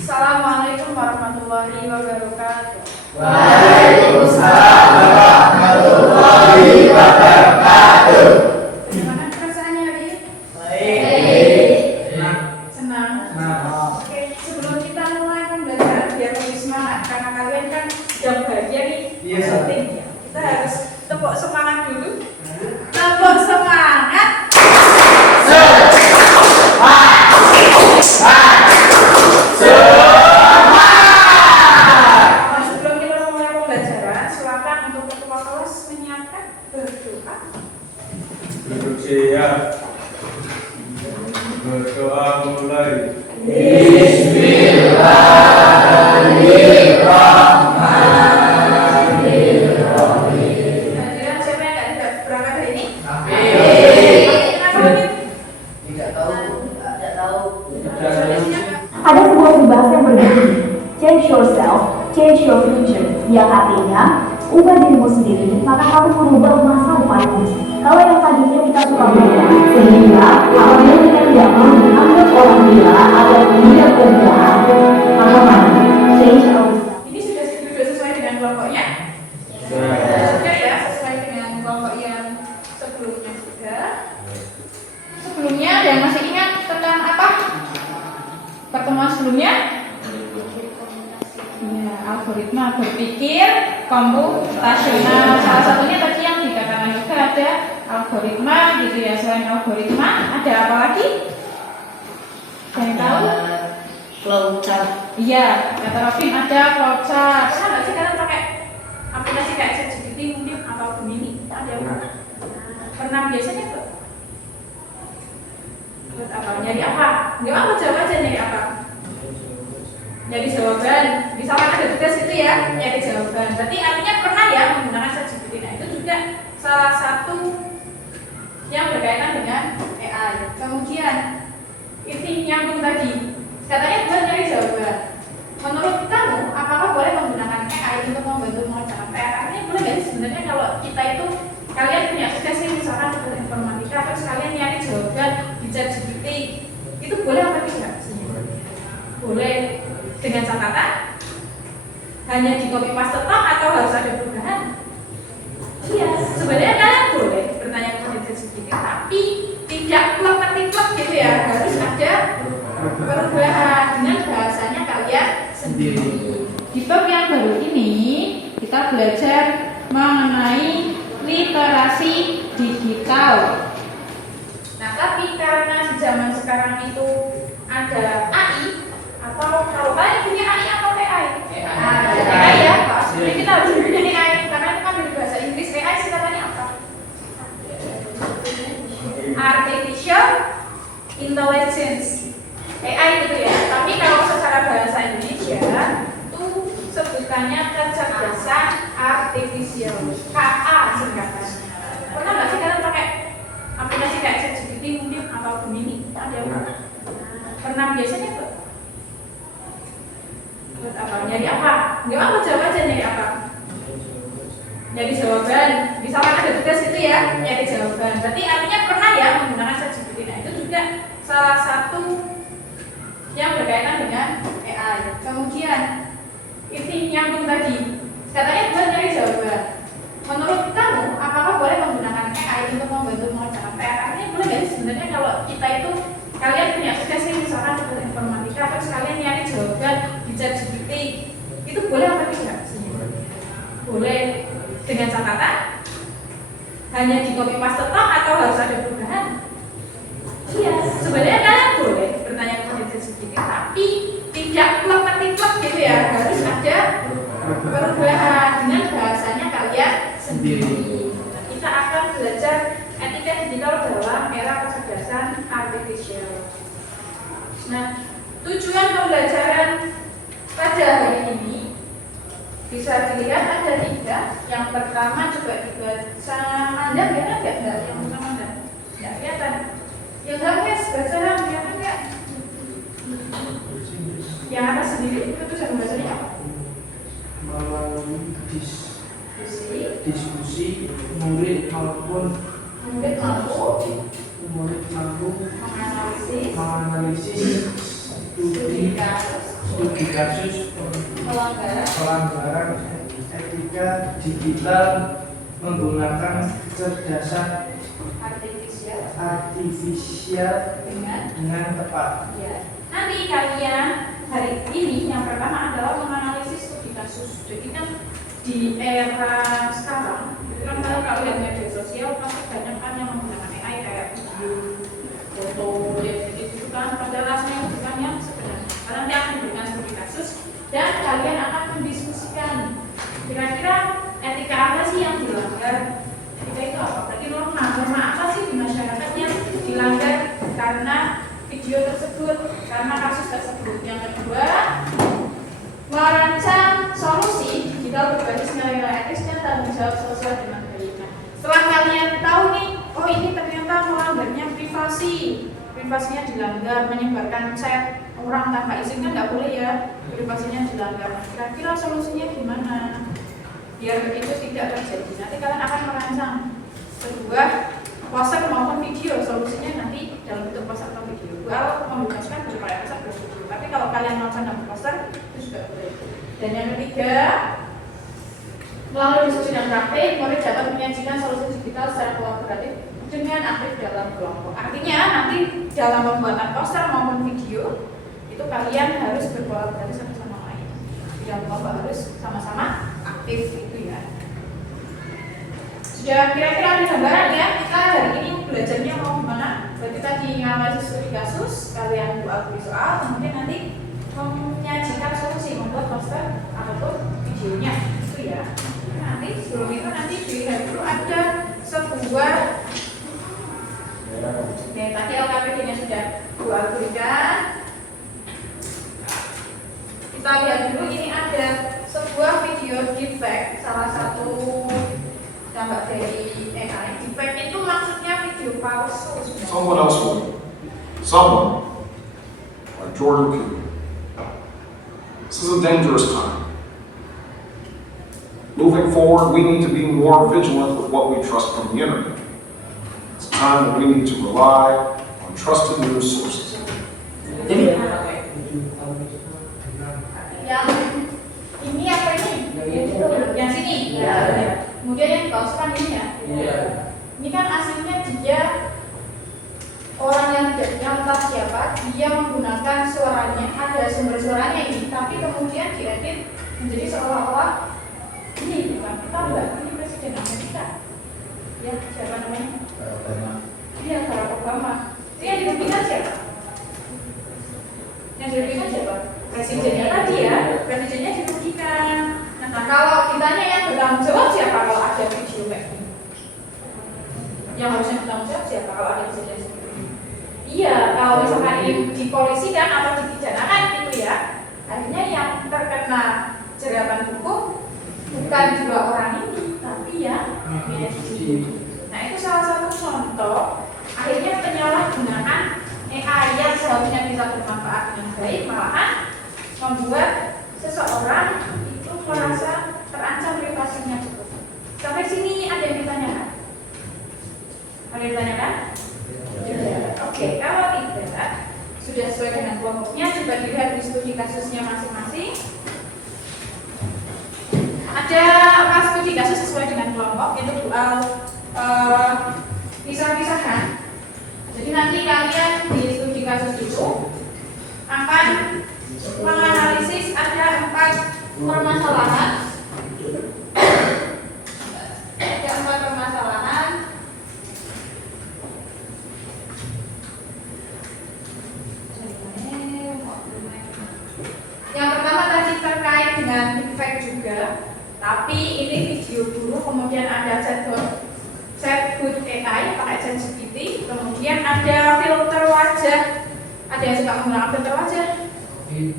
Assalamualaikum warahmatullahi wabarakatuh. Waalaikumsalam warahmatullahi wabarakatuh. Bagaimana perasaannya hari ini? Baik. Senang. Oke, sebelum kita mulai pembelajaran biar lebih semangat karena kalian kan sudah bahagia nih. Iya. Penting ya. Kita harus tepuk semangat dulu. Tepuk semangat. Sebelum kita mulai pembelajaran, silakan untuk ketua kelas menyiapkan berdoa. Duduk siap. Berdoa mulai. Hadirin siapa yang tidak berangkat hari ini? Kenapa begitu? Tidak tahu. Ada sebuah peribahasa yang berbunyi, change yourself, change your future, yang artinya, ubah dirimu sendiri, maka kamu merubah masa depanmu. Kalau yang tadinya kita suka beda, sehingga awalnya kita tidak mau dianggap orang gila atau tidak kerjaan, maka mari, change ourselves. Ini sudah sesuai dengan kelompoknya? Sudah ya, sesuai dengan kelompok yang sebelumnya juga. Sebelumnya ada yang masih ingat tentang apa? Pertemuan sebelumnya? Ya, algoritma berpikir komputasional. Salah satunya tadi yang dikatakan juga ada algoritma gitu ya. Selain algoritma ada apa lagi? Ada yang tahu? Flowchart. Iya, kata Robin ada flowchart. Pernah nggak sih kalian pakai aplikasi kayak ChatGPT mungkin atau Gemini? Ada yang pernah biasanya tuh? Buat apa? Nyari apa? Nggak apa, jawab aja nyari apa? Nyari jawaban. Misalkan ada tugas itu ya, nyari jawaban. Berarti artinya pernah ya menggunakan ChatGPT. Nah itu juga salah satu yang berkaitan dengan AI. Kemudian ini nyambung tadi. Katanya buat nyari jawaban. Menurut kamu, apakah boleh menggunakan AI untuk membantu mengerjakan PR? Artinya boleh nggak sih sebenarnya kalau kita itu kalian punya tugas nih misalkan tugas informatika terus kalian nyari jawaban di ChatGPT itu boleh apa tidak? Boleh dengan catatan hanya di copy paste tok atau harus ada perubahan? Iya, sebenarnya kalian boleh bertanya kepada ChatGPT tapi tidak plek gitu ya, harus ada perubahan dengan bahasanya kalian sendiri. Di bab yang baru ini kita belajar mengenai literasi digital. Nah, tapi karena di zaman sekarang itu ada AI atau kalau kalian punya AI atau AI? AI ya, Pak. Jadi kita harus punya AI karena itu kan dari bahasa Inggris. AI singkatannya apa? Artificial Intelligence. AI gitu ya. Tapi kalau secara bahasa Indonesia itu sebutannya kecerdasan artifisial. KA singkatannya. Pernah nggak sih kalian pakai aplikasi kayak ChatGPT mungkin atau Gemini? Ada yang pernah biasanya tuh? Buat apa? Nyari apa? Nggak apa, jawab aja nyari apa? Nyari jawaban. Misalkan ada tugas itu ya, nyari jawaban. Berarti artinya pernah ya menggunakan ChatGPT. Nah itu juga salah satu yang berkaitan dengan AI. Kemudian ini nyambung tadi. Katanya buat nyari jawaban. Menurut kamu, apakah boleh menggunakan AI untuk membantu mengerjakan PR? Artinya boleh nggak sih sebenarnya kalau kita itu kalian punya tugas nih misalkan tugas informatika terus kalian nyari jawaban di ChatGPT itu boleh apa tidak? Boleh dengan catatan hanya di copy paste tok atau harus ada perubahan? Iya, sebenarnya kalian boleh bertanya kepada ChatGPT tapi tidak plek gitu ya, harus ada perubahan dengan bahasanya kalian sendiri. Kita akan belajar etika digital dalam era kecerdasan artifisial. Nah, tujuan pembelajaran pada hari ini bisa dilihat ada 3. Yang pertama coba dibaca Anda kelihatan nggak? Yang pertama nggak kelihatan. Yang nggak baca kelihatan nggak? Yang atas sendiri itu tulisan bahasanya apa? Melalui diskusi murid maupun menganalisis studi di kasus pelanggaran etika digital menggunakan kecerdasan artifisial dengan tepat. Ya. Nanti kalian hari ini yang pertama adalah menganalisis studi kasus. Jadi kan di era sekarang, itu kan kalau lihat media sosial pasti banyak kan yang menggunakan AI kayak video, foto, itu kan padahal rasanya bukan yang sebenarnya. Karena nanti akan diberikan studi kasus dan kalian akan mendiskusikan kira-kira etika apa sih yang dilanggar. Etika itu apa? Berarti norma apa sih di masyarakat yang dilanggar karena video tersebut, karena kasus tersebut. Yang kedua, merancang solusi digital berbasis nilai-nilai etis dan tanggung jawab sosial dengan baik. Setelah kalian tahu nih, oh ini ternyata melanggarnya privasinya dilanggar, menyebarkan chat orang tanpa izin kan nggak boleh ya, privasinya dilanggar. Kira-kira solusinya gimana? Biar itu tidak terjadi. Nanti kalian akan merancang sebuah poster maupun video, solusinya nanti dalam bentuk poster atau video. Kalau membebaskan daripada poster bervideo, tapi kalau kalian melakukan dalam poster itu juga boleh. Dan yang ketiga, melalui diskusi dan praktik, murid dapat menyajikan solusi digital secara kolaboratif dengan aktif dalam kelompok. Artinya nanti dalam pembuatan poster maupun video itu kalian harus berkolaborasi satu sama lain. Di dalam kelompok harus sama-sama aktif itu ya. Sudah kira-kira ada gambaran ya, kita hari ini belajarnya mau gimana? Berarti tadi ngambil studi kasus, kalian buat soal, kemudian nanti menyajikan solusi, membuat poster ataupun videonya itu ya. Nanti sebelum itu nanti dilihat dulu ada sebuah tadi LKPD-nya sudah buat berikan. Kita lihat dulu, ini ada sebuah video deepfake, salah satu dampak dari AI. Deepfake itu maksudnya video palsu. Someone else will. Someone like Jordan Peele. This is a dangerous time. Moving forward, we need to be more vigilant with what we trust from the internet. It's a time when we need to rely on trusted news sources. Yang ini apa ini? Yang sini. Ya. Kemudian yang dipalsukan ini ya. Ini kan aslinya dia orang yang tidak dikenal entah siapa, dia menggunakan suaranya, ada sumber suaranya ini, tapi kemudian diedit menjadi seolah-olah ini bukan kita enggak, ini Presiden Amerika. Ya, siapa namanya? Iya, Barack Obama. Itu yang dirugikan siapa? Yang dirugikan siapa? Presidennya tadi ya, presidennya dirugikan. Nah, kalau ditanya yang bertanggung jawab siapa kalau ada video kayak gini? Yang harusnya bertanggung jawab siapa kalau ada kejadian seperti ini? Iya, kalau misalkan ini dipolisikan atau dipidanakan gitu ya, akhirnya yang terkena jeratan hukum bukan dua orang ini, tapi ya media. Nah, itu salah satu contoh akhirnya penyalahgunaan AI yang seharusnya bisa bermanfaat dengan baik malahan membuat seseorang itu merasa terancam privasinya cukup. Sampai sini ada yang ditanyakan? Ada yang ditanyakan? Oke, kalau tidak sudah sesuai dengan kelompoknya, coba dilihat di studi kasusnya masing-masing. Ada apa studi kasus sesuai dengan kelompok, itu soal pisah-pisahan. Jadi nanti kalian di studi kasus itu akan menganalisis ada 4 permasalahan. Ada 4 permasalahan. Yang pertama tadi terkait dengan deepfake juga, tapi ini video dulu, kemudian ada chatbot AI pakai ChatGPT, kemudian ada filter wajah, ada yang suka menggunakan filter wajah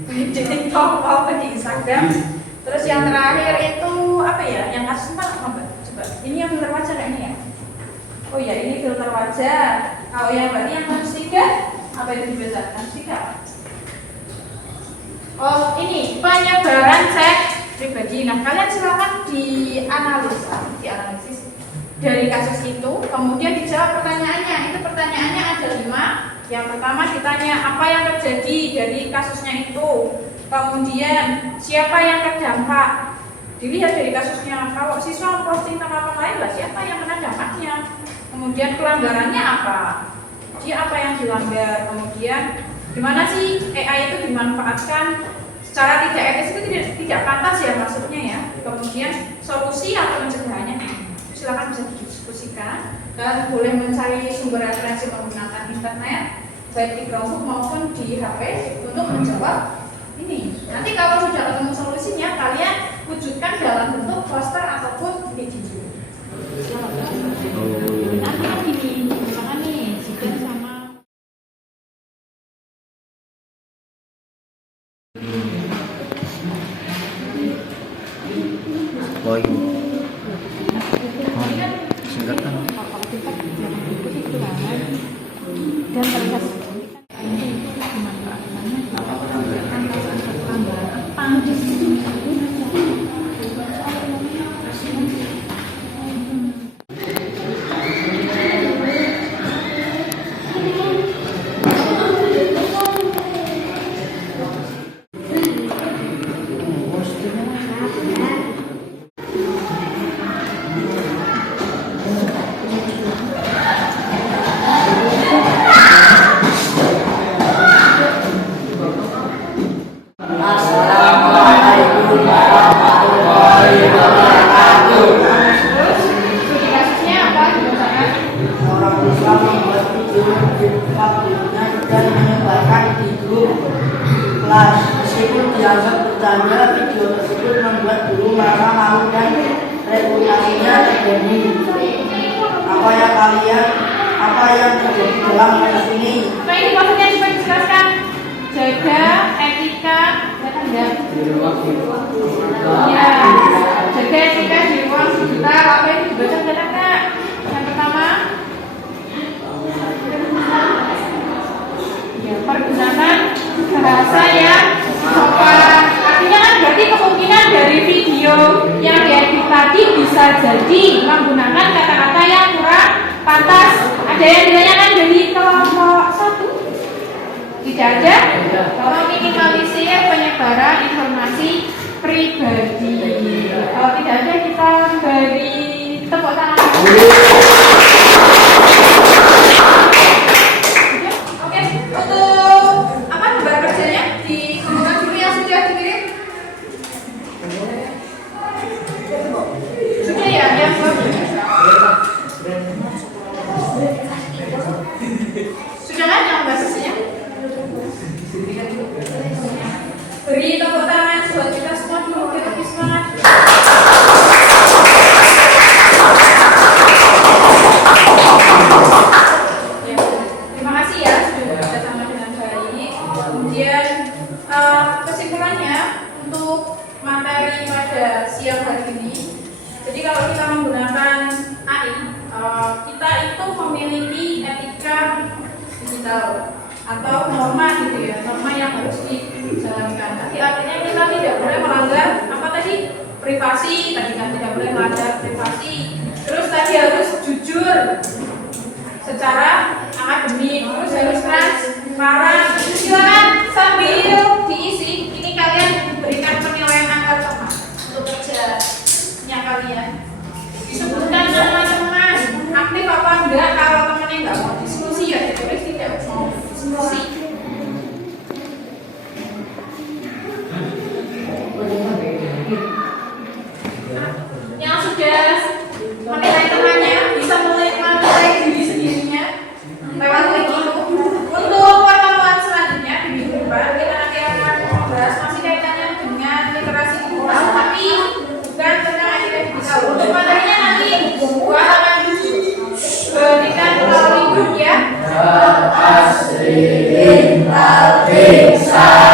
baik di TikTok maupun di Instagram. Terus yang terakhir itu apa ya? Yang kasus apa? Coba, ini yang filter wajah kayaknya ya. Oh ya, ini filter wajah. Kalau yang berarti yang harus 3 apa itu dibedakan? Harus 3. Oh, ini penyebaran chat pribadi. Nah, kalian silakan dianalisis dari kasus itu, kemudian dijawab pertanyaannya. Itu pertanyaannya ada 5. Yang pertama ditanya apa yang terjadi dari kasusnya itu. Kemudian siapa yang terdampak? Dilihat dari kasusnya. Kalau siswa posting tentang lain, lah siapa yang kena dampaknya? Kemudian pelanggarannya apa? Dia apa yang dilanggar? Kemudian gimana sih AI itu dimanfaatkan secara tidak etis, itu tidak pantas ya maksudnya ya. Kemudian solusi atau pencegahannya, silakan bisa didiskusikan dan boleh mencari sumber referensi menggunakan internet baik di Chromebook maupun di HP untuk menjawab ini. Nanti kalau sudah ketemu solusinya, kalian wujudkan dalam bentuk poster ataupun video. Nanti gini, misalkan nih, Zidan sama Boy. Singkatan. dan terlihat meskipun dianggap bercanda, video tersebut membuat guru merasa malu dan reputasinya terjadi. Apa yang terjadi dalam kasus ini? Apa ini maksudnya coba dijelaskan? Jaga etika ya, jaga etika di ruang digital. Apa ini dibaca benar nggak? Yang pertama, ya, pergunakan bahasa yang sopan. Artinya kan berarti kemungkinan dari video yang diedit tadi bisa jadi menggunakan kata-kata yang kurang pantas. Ada yang ditanyakan dari kelompok 1? Tidak ada? Tolong minimalisir penyebaran informasi pribadi. Kalau tidak ada, kita beri tepuk tangan. Oke, untuk apa gambar kerjanya dikumpulkan dulu yang sudah dikirim? Sudah ya, yang belum? Sudah kan yang bahasanya? Beri tepuk tangan buat kita semua dulu, kita lebih semangat. Ya, terima kasih ya sudah bersama dengan baik. Kemudian kesimpulannya untuk materi pada siang hari ini. Jadi kalau kita menggunakan AI, kita itu memiliki etika digital atau norma gitu ya, norma yang harus dijalankan. Jadi artinya kita tidak boleh melanggar apa tadi, privasi, tadi kan tidak boleh melanggar privasi. Terus tadi harus jujur secara akademik, terus harus transparan. Silakan sambil diisi, ini kalian berikan penilaian angka cepat untuk kerjanya kalian. Disebutkan nama teman, aktif apa enggak. Kalau temannya enggak mau diskusi ya ditulis tidak mau diskusi. Yang sudah menilai temannya bisa menilai diri sendirinya lewat link itu. Untuk pertemuan selanjutnya di minggu depan kita nanti akan membahas masih kaitannya dengan literasi digital, tapi bukan tentang etika digital. Untuk materinya nanti gua akan berikan melalui grup ya. Asri Lintal Desa.